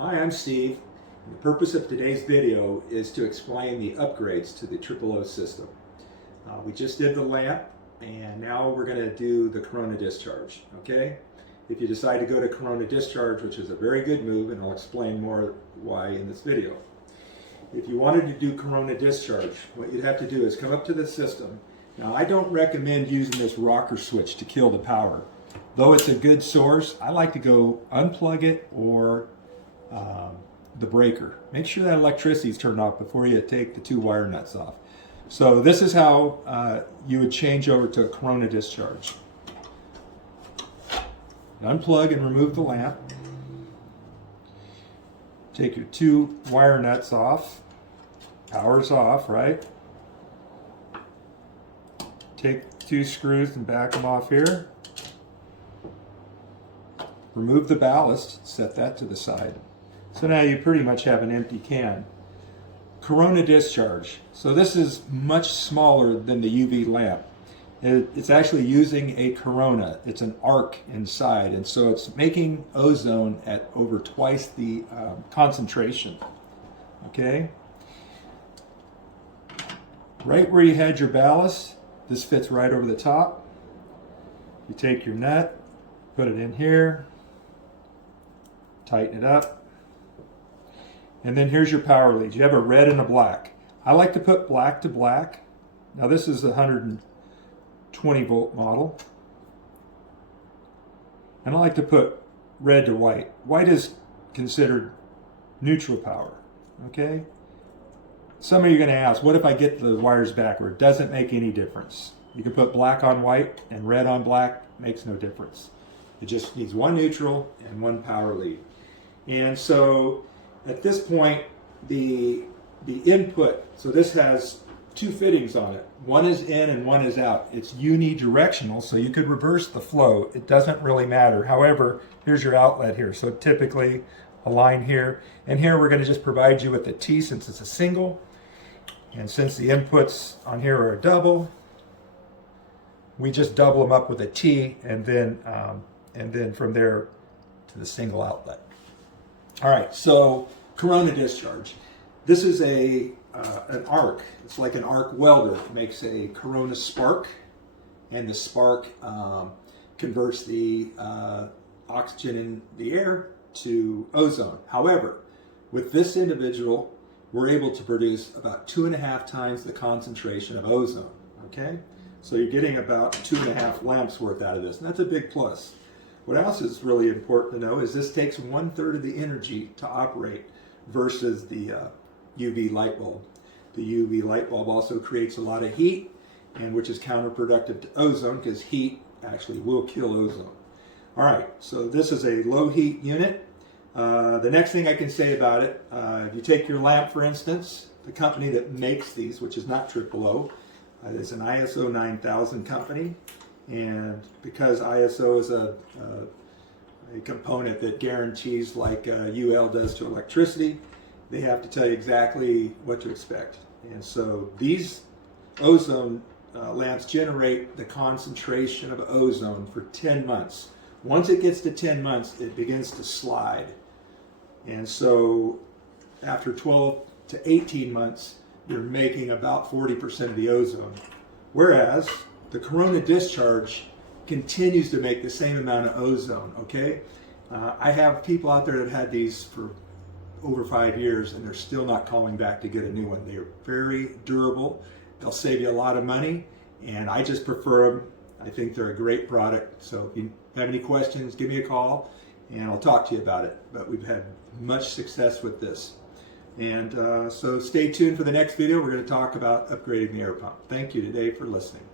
Hi, I'm Steve. And the purpose of today's video is to explain the upgrades to the 000 system. We just did the lamp, and now we're going to do the Corona Discharge. Okay? If you decide to go to Corona Discharge, which is a very good move, and I'll explain more why in this video. If you wanted to do Corona Discharge, what you'd have to do is come up to the system. Now, I don't recommend using this rocker switch to kill the power. Though it's a good source, I like to go unplug it or the breaker. Make sure that electricity is turned off before you take the 2 wire nuts off. So this is how you would change over to a Corona Discharge. Unplug and remove the lamp. Take your 2 wire nuts off. Power's off, right? Take 2 screws and back them off here. Remove the ballast, set that to the side. So now you pretty much have an empty can. Corona Discharge. So this is much smaller than the UV lamp. It's actually using a Corona. It's an arc inside, and so it's making ozone at over twice the concentration. Okay? Right where you had your ballast, this fits right over the top. You take your nut, put it in here, tighten it up. And then here's your power leads. You have a red and a black. I like to put black to black. Now this is a 120 volt model. And I like to put red to white. White is considered neutral power. Okay? Some of you are going to ask, what if I get the wires backward? It doesn't make any difference. You can put black on white and red on black. Makes no difference. It just needs one neutral and one power lead. And so at this point, the input, so this has 2 fittings on it. One is in and one is out. It's unidirectional, so you could reverse the flow. It doesn't really matter. However, here's your outlet here. So typically a line here. And here we're going to just provide you with a T since it's a single. And since the inputs on here are a double, we just double them up with a T and then from there to the single outlet. All right, so Corona Discharge. This is an arc. It's like an arc welder. It makes a Corona spark, and the spark converts the oxygen in the air to ozone. However, with this individual, we're able to produce about 2.5 times the concentration of ozone. Okay, so you're getting about 2.5 lamps worth out of this, and that's a big plus. What else is really important to know is this takes 1/3 of the energy to operate versus the UV light bulb. The UV light bulb also creates a lot of heat, and which is counterproductive to ozone because heat actually will kill ozone. All right, so this is a low heat unit. The next thing I can say about it, if you take your lamp for instance, the company that makes these, which is not 000, is an ISO 9000 company. And because ISO is a component that guarantees, like UL does to electricity, they have to tell you exactly what to expect. And so these ozone lamps generate the concentration of ozone for 10 months. Once it gets to 10 months, it begins to slide. And so after 12 to 18 months, you're making about 40% of the ozone. Whereas the Corona Discharge continues to make the same amount of ozone, okay? I have people out there that have had these for over 5 years and they're still not calling back to get a new one. They're very durable. They'll save you a lot of money, and I just prefer them. I think they're a great product. So if you have any questions, give me a call and I'll talk to you about it. But we've had much success with this. And so stay tuned for the next video. We're going to talk about upgrading the air pump. Thank you today for listening.